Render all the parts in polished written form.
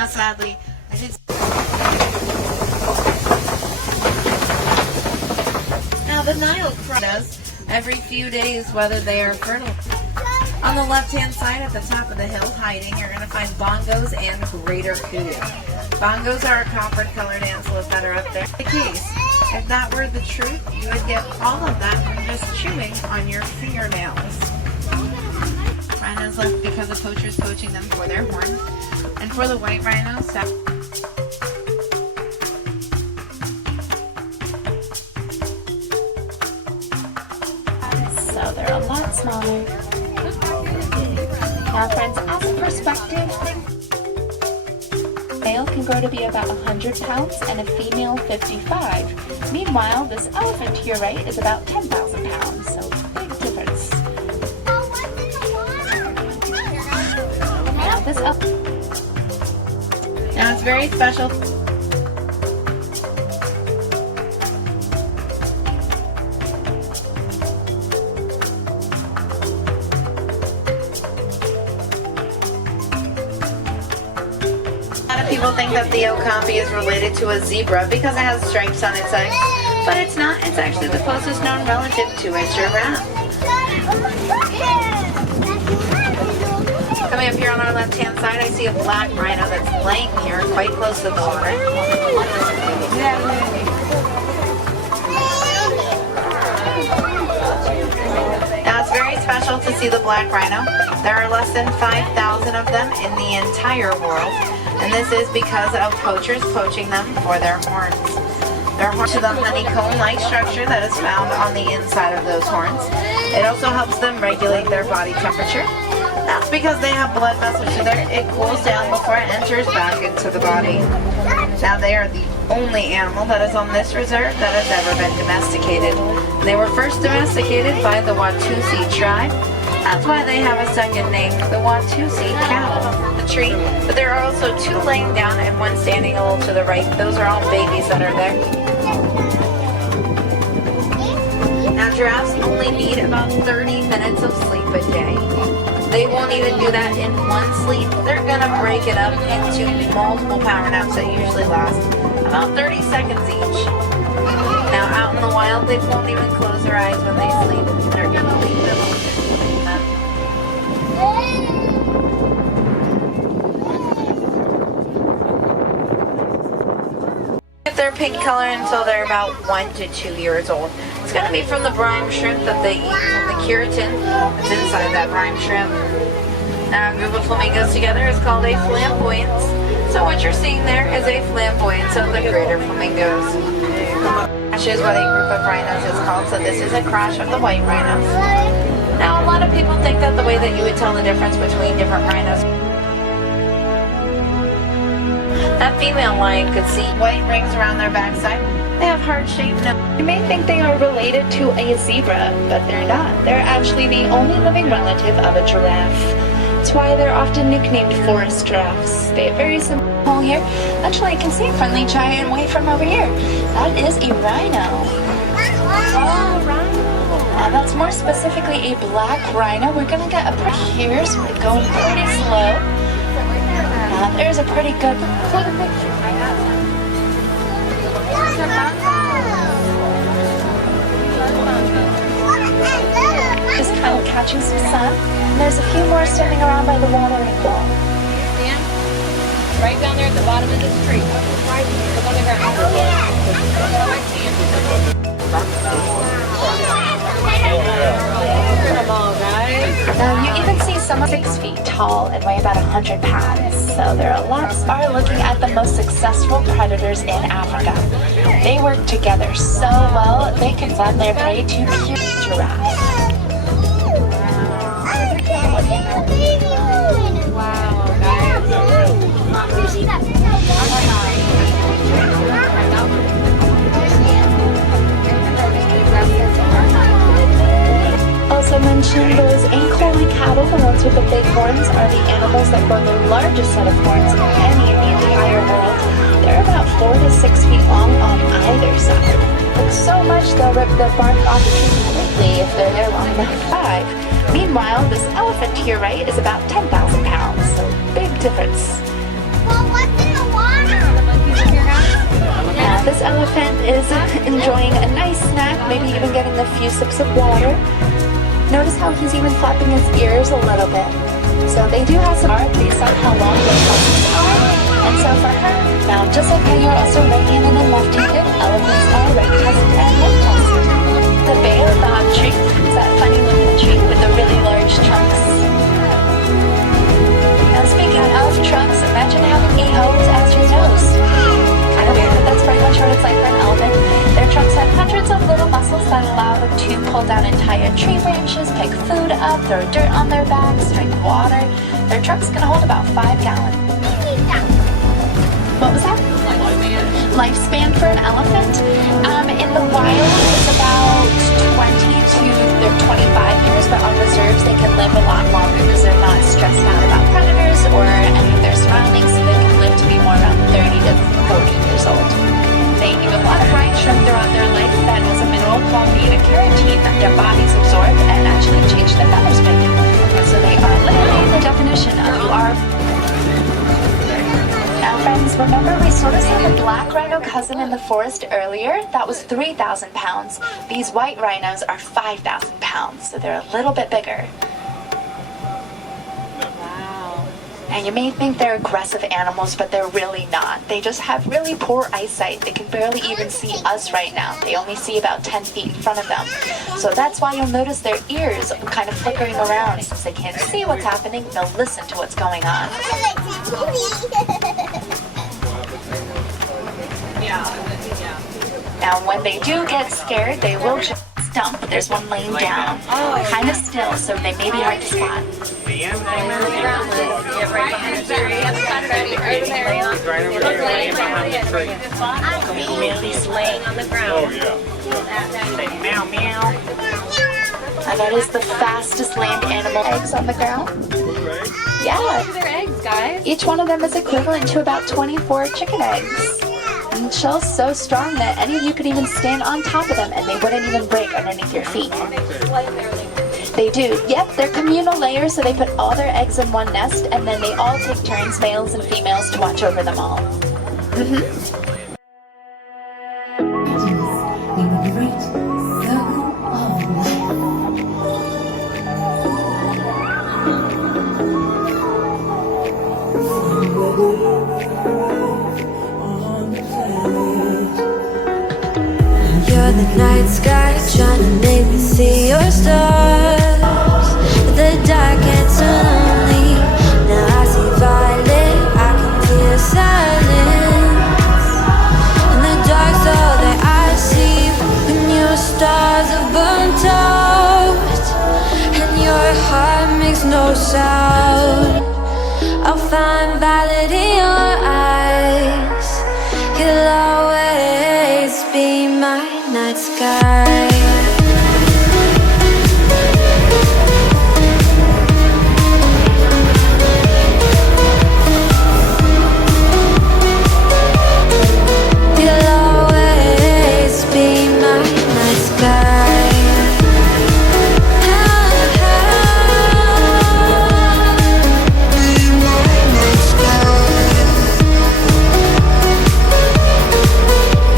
Now, sadly, I should. Now, the Nile crab does every few days whether they are fertile. On the left-hand side at the top of the hill, hiding, you're going to find bongos and greater kudu. Bongos are a copper-colored antelope that are up there. The case, if that were the truth, you would get all of that from just chewing on your fingernails. Rhinos left because of poachers poaching them for their horn. And for the white rhino, so they're a lot smaller. Now friends, as a perspective, a male can grow to be about 100 pounds and a female 55. Meanwhile, this elephant to your right is about 10,000 pounds, so big difference. Now this now it's very special. People think that the okapi is related to a zebra because it has stripes on its legs, but it's not. It's actually the closest known relative to a giraffe. Coming up here on our left-hand side, I see a black rhino that's laying here quite close to the water. Now it's very special to see the black rhino. There are less than 5,000 of them in the entire world. And this is because of poachers poaching them for their horns. Their horns to the honeycomb-like structure that is found on the inside of those horns. It also helps them regulate their body temperature. That's because they have blood vessels so it cools down before it enters back into the body. Now they are the only animal that is on this reserve that has ever been domesticated. They were first domesticated by the Watusi tribe. That's why they have a second name, the Watusi cattle. The tree, but there are also two laying down and one standing a little to the right. Those are all babies that are there. Now giraffes only need about 30 minutes of sleep a day. They won't even do that in one sleep. They're gonna break it up into multiple power naps that usually last about 30 seconds each. Now out in the wild, they won't even close their eyes when they sleep. They're gonna leave them open. Their pink color until they're about 1 to 2 years old. It's going to be from the brine shrimp that they eat, from the keratin that's inside that brine shrimp. Now a group of flamingos together is called a flamboyance. So what you're seeing there is a flamboyance of the greater flamingos. Crash is what a group of rhinos is called, so this is a crash of the white rhinos. Now a lot of people think that the way that you would tell the difference between different rhinos, that female lion could see white rings around their backside. They have heart-shaped nose. You may think they are related to a zebra, but they're not. They're actually the only living relative of a giraffe. That's why they're often nicknamed forest giraffes. They have very simple here. Actually, I can see a friendly giant way from over here. That is a rhino. Oh, rhino. That's more specifically a black rhino. We're gonna get a pretty here, so we're going pretty slow. There's a pretty good just kind of catching some sun. And there's a few more standing around by the watering hole. Stand right down there at the bottom of this tree. Look on the ground. Come on, guys. Now you even see some 6 feet tall and weigh about 100 pounds. So they're a lot are looking at the most successful predators in Africa. They work together so well they can send their prey to pure giraffes. Wow, guys. You see that? Also mentioned those ankle cattle, the ones with the big horns, are the animals that grow the largest set of horns of any in the entire world. They're about 4 to 6 feet long on either side. Look so much they'll rip the bark off the tree completely if they're there long enough. 5. Meanwhile, this elephant to your right is about 10,000 pounds, so big difference. Well, what Now this elephant is enjoying a nice snack, maybe even getting a few sips of water. Notice how he's even flapping his ears a little bit. So they do have some art based on how long their tusks are. And so for her, now just like how you're also right-handed and left-handed, elephants are right-tusked and left-tusked. The baobab tree is that funny looking tree with the really large trunks. Now speaking of trunks, imagine having e-hoes as your nose. Kind of weird, but that's pretty much what it's like for an elephant. Their trunks have hundreds of little muscles that allow them to pull down entire tree branches, pick food up, throw dirt on their backs, drink water. Their trunks can hold about 5 gallons. What was that? Lifespan for an elephant? In the wild, it's about 20 to 25 years, but on reserves they can live a lot longer because they're not stressed out about predators or any of their surroundings, so they can live to be more around 30 to 40 years old. They eat a lot of rice shrimp throughout their life that has a mineral called beta-carotene that their bodies absorb and actually change their feathers big. So they are literally the definition of who are. Now friends, remember we sort of saw the black rhino cousin in the forest earlier? That was 3,000 pounds. These white rhinos are 5,000 pounds, so they're a little bit bigger. Wow. And you may think they're aggressive animals, but they're really not. They just have really poor eyesight. They can barely even see us right now. They only see about 10 feet in front of them. So that's why you'll notice their ears kind of flickering around. Since they can't see what's happening, they'll listen to what's going on. Now when they do get scared, they will just stump. There's one laying down, kind of still, so they may be hard to spot. He's laying on the ground. Meow, meow. And that is the fastest land animal. Eggs on the ground? Yeah. Look at their eggs, guys. Each one of them is equivalent to about 24 chicken eggs. And shell's so strong that any of you could even stand on top of them and they wouldn't even break underneath your feet. They do. Yep, they're communal layers, so they put all their eggs in one nest and then they all take turns, males and females, to watch over them all. You're the night sky trying to make me see your stars, but the dark gets so lonely. Now I see violet, I can hear silence. In the dark's all that I see when your stars are burnt out and your heart makes no sound. I'll find violet in your eyes. You'll always be my night sky. You'll always be my night sky. Be my night sky.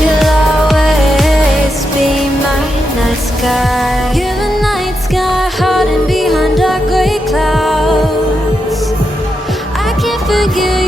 You'll always be my night sky. You're the night sky, hiding behind dark gray clouds. I can't forget